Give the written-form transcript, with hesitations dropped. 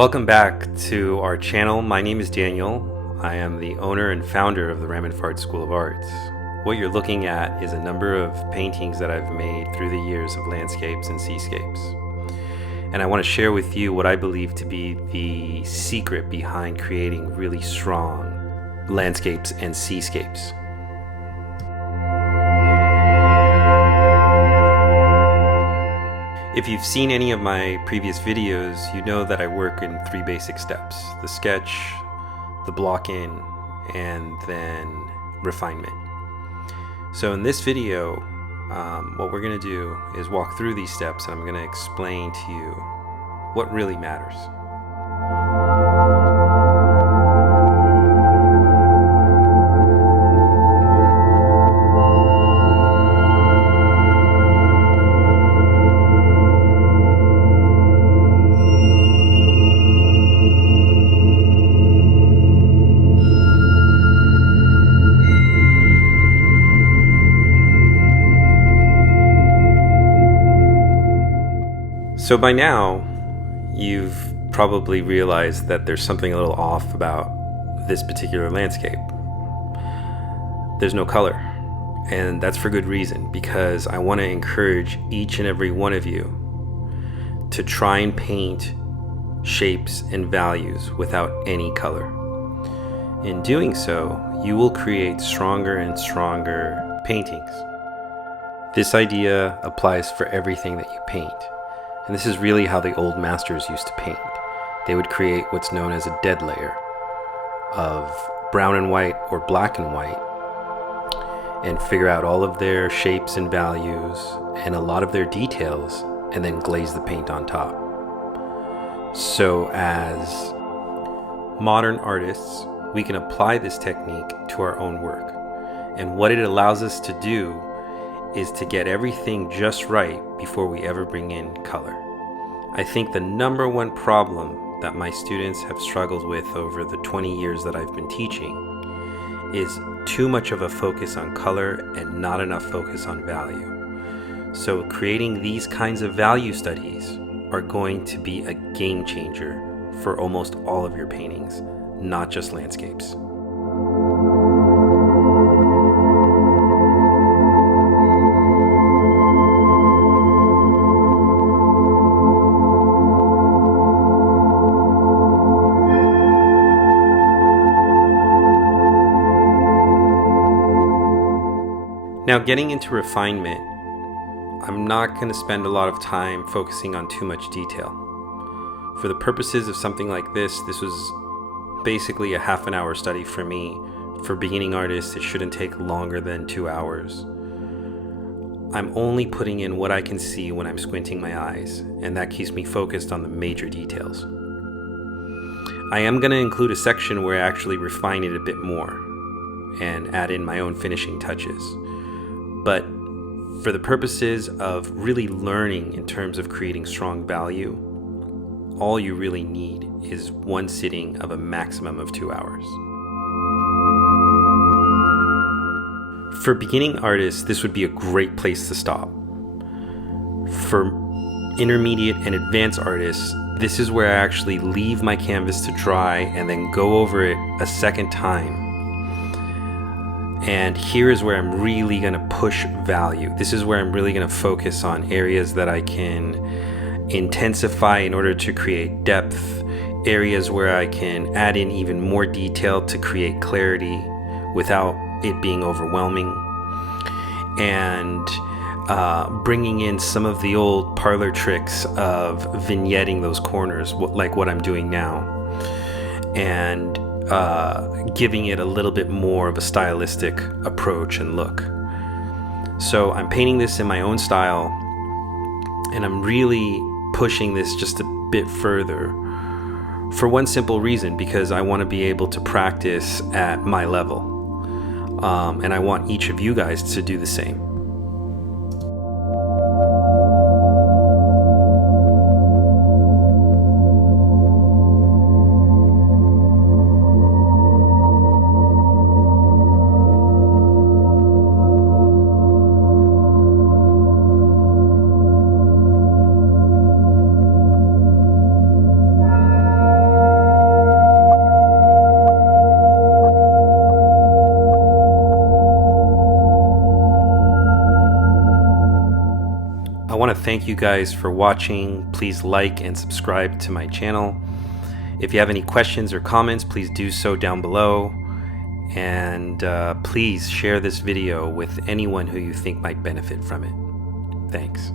Welcome back to our channel. My name is Daniel. I am the owner and founder of the Raminfard School of Arts. What you're looking at is a number of paintings that I've made through the years of landscapes and seascapes. And I want to share with you what I believe to be the secret behind creating really strong landscapes and seascapes. If you've seen any of my previous videos, you know that I work in three basic steps: the sketch, the block in, and then refinement. So in this video, what we're going to do is walk through these steps, and I'm going to explain to you what really matters. So by now, you've probably realized that there's something a little off about this particular landscape. There's no color, and that's for good reason, because I want to encourage each and every one of you to try and paint shapes and values without any color. In doing so, you will create stronger and stronger paintings. This idea applies for everything that you paint. And this is really how the old masters used to paint. They would create what's known as a dead layer of brown and white or black and white, and figure out all of their shapes and values and a lot of their details, and then glaze the paint on top. So as modern artists, we can apply this technique to our own work. And what it allows us to do is to get everything just right before we ever bring in color. I think the number one problem that my students have struggled with over the 20 years that I've been teaching is too much of a focus on color and not enough focus on value. So creating these kinds of value studies are going to be a game changer for almost all of your paintings, not just landscapes. Now, getting into refinement, I'm not going to spend a lot of time focusing on too much detail. For the purposes of something like this was basically a half an hour study for me. For beginning artists, it shouldn't take longer than 2 hours. I'm only putting in what I can see when I'm squinting my eyes, and that keeps me focused on the major details. I am going to include a section where I actually refine it a bit more and add in my own finishing touches. But for the purposes of really learning in terms of creating strong value, all you really need is one sitting of a maximum of 2 hours. For beginning artists, this would be a great place to stop. For intermediate and advanced artists, this is where I actually leave my canvas to dry and then go over it a second time. And here is where I'm really going to push value. This is where I'm really going to focus on areas that I can intensify in order to create depth, areas where I can add in even more detail to create clarity without it being overwhelming, and bringing in some of the old parlor tricks of vignetting those corners, like what I'm doing now, and giving it a little bit more of a stylistic approach and look. So I'm painting this in my own style, and I'm really pushing this just a bit further for one simple reason, because I want to be able to practice at my level, and I want each of you guys to do the same. want to thank you guys for watching. Please like and subscribe to my channel. If you have any questions or comments, please do so down below. And please share this video with anyone who you think might benefit from it. Thanks.